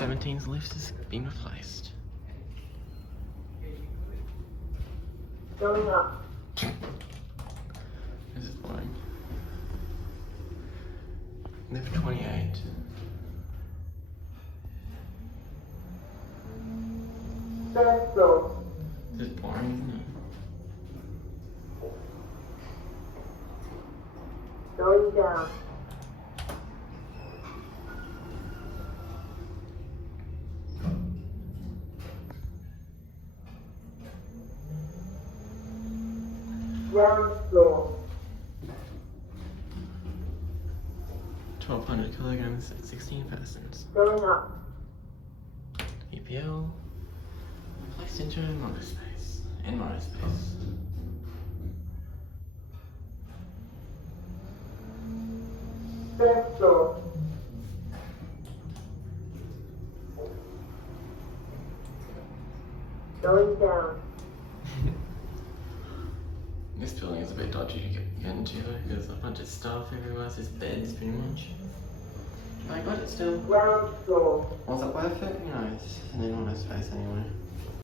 17's lift has been replaced. Going up. This is boring. Lift 28. First floor. This is boring, isn't it? Going down. Ground floor. 1,200 kilograms at 16 persons. Going up. EPL placed into Monospace and Monospace. First floor. Going down. This building is a bit dodgy to get into though. There's a bunch of stuff everywhere. There's beds pretty much. But I got it still. Ground floor. Was it worth it? You know, this isn't in Monospace anyway.